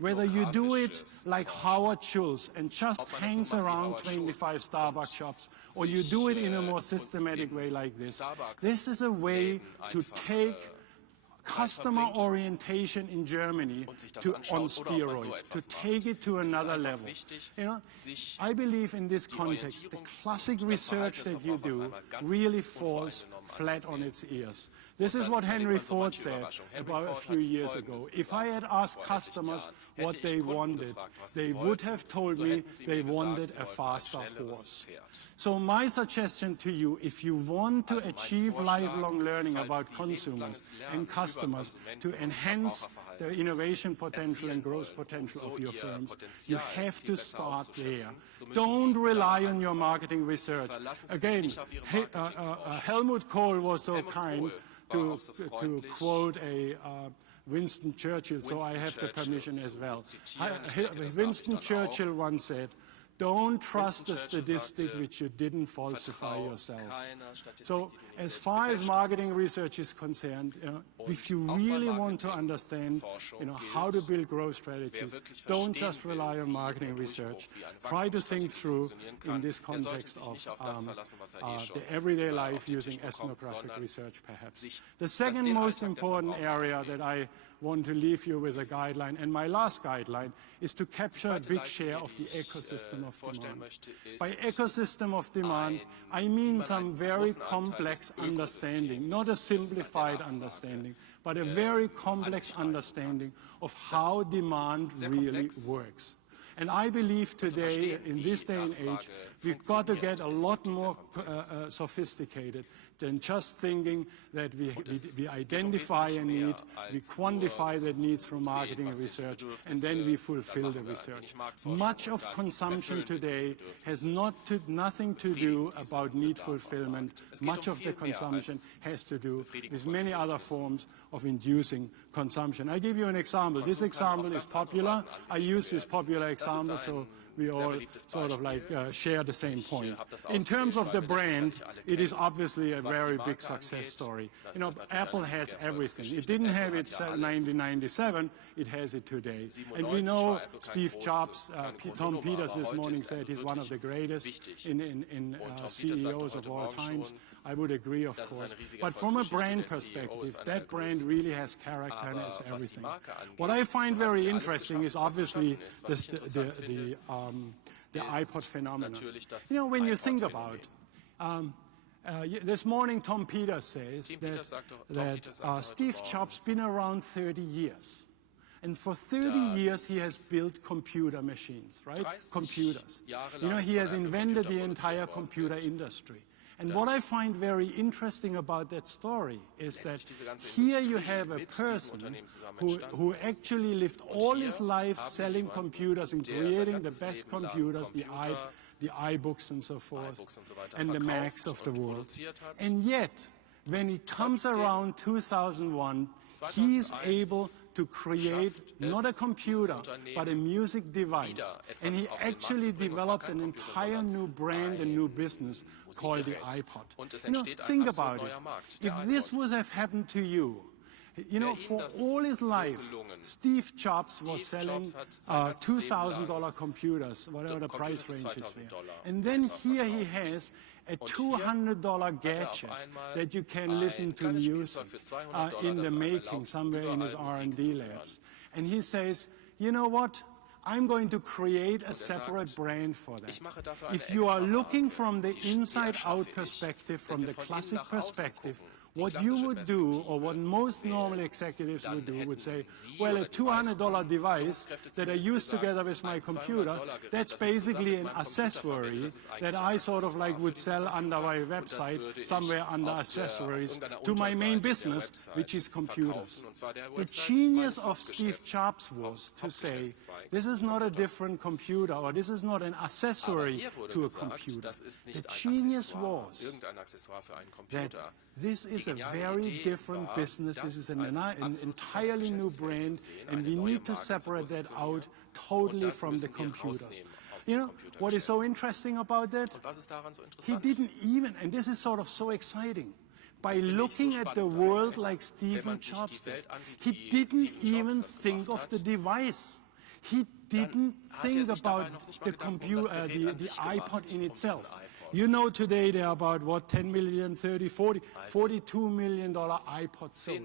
Whether you do it like Howard Schultz and just hangs around 25 Starbucks shops, or you do it in a more systematic way like this. This is a way to take customer orientation in Germany on steroids, to take it to another level. You know, I believe in this context, the classic research that you do really falls flat on its ears. This is what Henry Ford said about a few years ago. If I had asked customers what they wanted, they would have told me they wanted a faster horse. So my suggestion to you, if you want to achieve lifelong learning about consumers and customers to enhance the innovation potential and growth potential of your firms, you have to start there. Don't rely on your marketing research. Again, Helmut Kohl was so kind to quote a Winston Churchill, so I have the permission as well. Winston Churchill once said, don't trust a statistic which you didn't falsify yourself. So as far as marketing research is concerned, if you really want to understand how to build growth strategies, don't just rely on marketing research. Try to think through in this context of the everyday life using ethnographic research perhaps. The second most important area that I want to leave you with a guideline, and my last guideline, is to capture a big share of the ecosystem of demand. By ecosystem of demand, I mean some very complex understanding, not a simplified understanding, but a very complex understanding of how demand really works. And I believe today, in this day and age, we've got to get a lot more sophisticated than just thinking that we identify a need, we quantify that need through marketing and research, and then we fulfill the research. Much of consumption today has nothing to do about need fulfillment. Much of the consumption has to do with many other forms of inducing consumption. I give you an example. This example is popular. I use this popular example so we all sort of like share the same point. In terms of the brand, it is obviously a very big success story. You know, Apple has everything. It didn't have it in 1997, it has it today. And we know Steve Jobs, Tom Peters this morning said he's one of the greatest in CEOs of all times. I would agree, of course. But from a brand perspective, that brand really has character and has everything. What I find very interesting is obviously the iPod phenomenon. You know, when you think about it, this morning Tom Peters says that Steve Jobs been around 30 years. And for 30 years he has built computer machines, right? Computers. You know, he has invented the entire computer industry. And what I find very interesting about that story is that here you have a person who actually lived all his life selling computers and creating the best computers, the iBooks and so forth, and the Macs of the world. And yet, when it comes around 2001, he is able to create not a computer, but a music device. And he actually develops an entire new brand and new business called the iPod. You know, think about it. If this would have happened to you, you know, for all his life, Steve Jobs was selling $2,000 computers, whatever the price range is there. And then here he has a $200 gadget that you can listen to music in the making, somewhere in his R&D labs. And he says, you know what? I'm going to create a separate brand for that. If you are looking from the inside-out perspective, from the classic perspective, what you would do, or what most normal executives would do, would say, well, a $200 device that I use together with my computer, that's basically an accessory that I sort of like would sell under my website, somewhere under accessories, to my main business, which is computers. The genius of Steve Jobs was to say, this is not a different computer, or this is not an accessory to a computer. The genius was that this is a very different business. This is an entirely new brand, and we need to separate that out totally from the computers. You know, what is so interesting about that? He didn't even, and this is sort of so exciting, by looking at the world like Steve Jobs did, he didn't even think of the device. He didn't think about the computer, the iPod in itself. You know, today there are about, what, 10 million, 30, 40, $42 million iPods sold.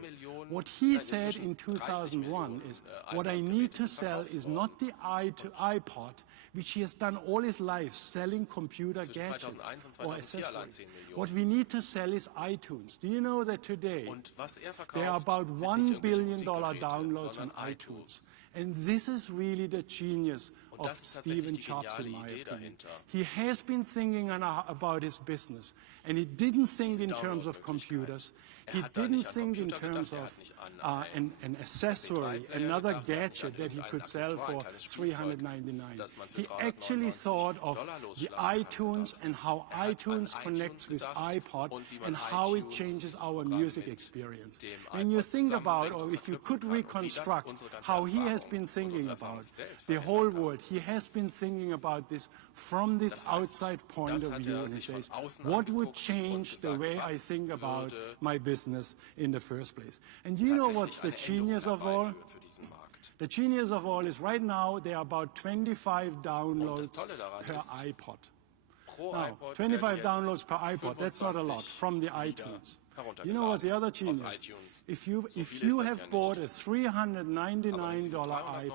What he said in 2001 is, what I need to sell is not the iPod, which he has done all his life, selling computer gadgets or accessories. What we need to sell is iTunes. Do you know that today there are about $1 billion downloads on iTunes? And this is really the genius of Stephen Jobs, in my opinion. He has been thinking about his business, and he didn't think in terms of computers. He didn't think in terms of an accessory, another gadget that he could sell for $399. He actually thought of the iTunes and how iTunes connects with iPod and how it changes our music experience. When you think about, or if you could reconstruct how he has been thinking about the whole world, he has been thinking about this from this outside point of view, and he says, what would change the way I think about my business in the first place? And you know what's the genius of all? The genius of all is right now there are about 25 downloads per iPod. Now, 25 downloads per iPod, that's not a lot from the iTunes. You know what's the other genius? If you have bought a $399 iPod,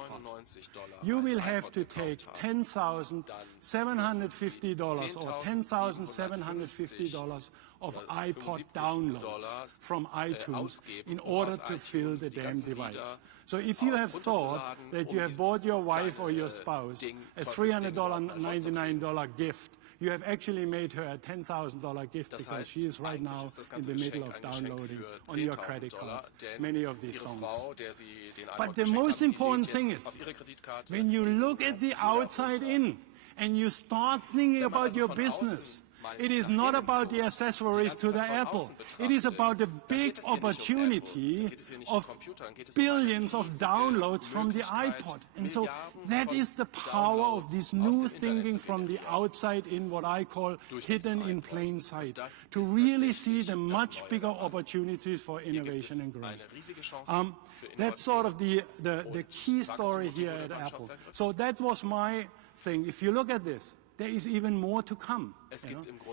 you will have to take $10,750 or $10,750 of iPod downloads from iTunes in order to fill the damn device. So if you have thought that you have bought your wife or your spouse a $399 gift, you have actually made her a $10,000 gift because she is right now in the middle of downloading on your credit cards many of these songs. But the most important thing is, when you look at the outside in and you start thinking about your business, it is not about the accessories to the Apple. It is about the big opportunity of billions of downloads from the iPod. And so that is the power of this new thinking from the outside in, what I call hidden in plain sight, to really see the much bigger opportunities for innovation and growth. That's sort of the key story here at Apple. So that was my thing. If you look at this, there is even more to come.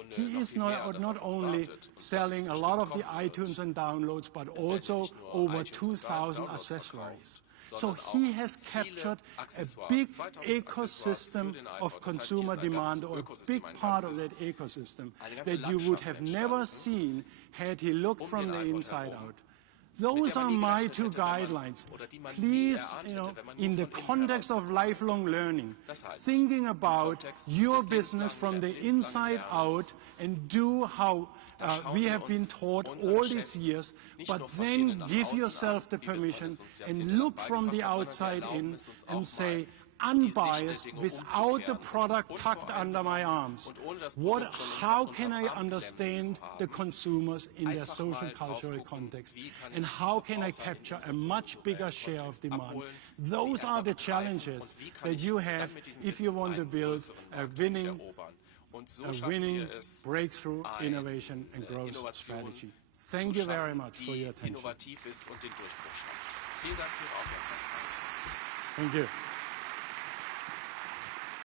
He is not only selling a lot of the iTunes and downloads, but also over 2,000 accessories. So he has captured a big ecosystem of consumer demand, or a big part of that ecosystem that you would have never seen had he looked from the inside out. Those are my two guidelines. Please, in the context of lifelong learning, thinking about your business from the inside out and do how we have been taught all these years, but then give yourself the permission and look from the outside in and say, unbiased, without the product tucked under my arms, how can I understand the consumers in their social cultural context, and how can I capture a much bigger share of demand? Those are the challenges that you have if you want to build a winning breakthrough innovation and growth strategy. Thank you very much for your attention. Thank you.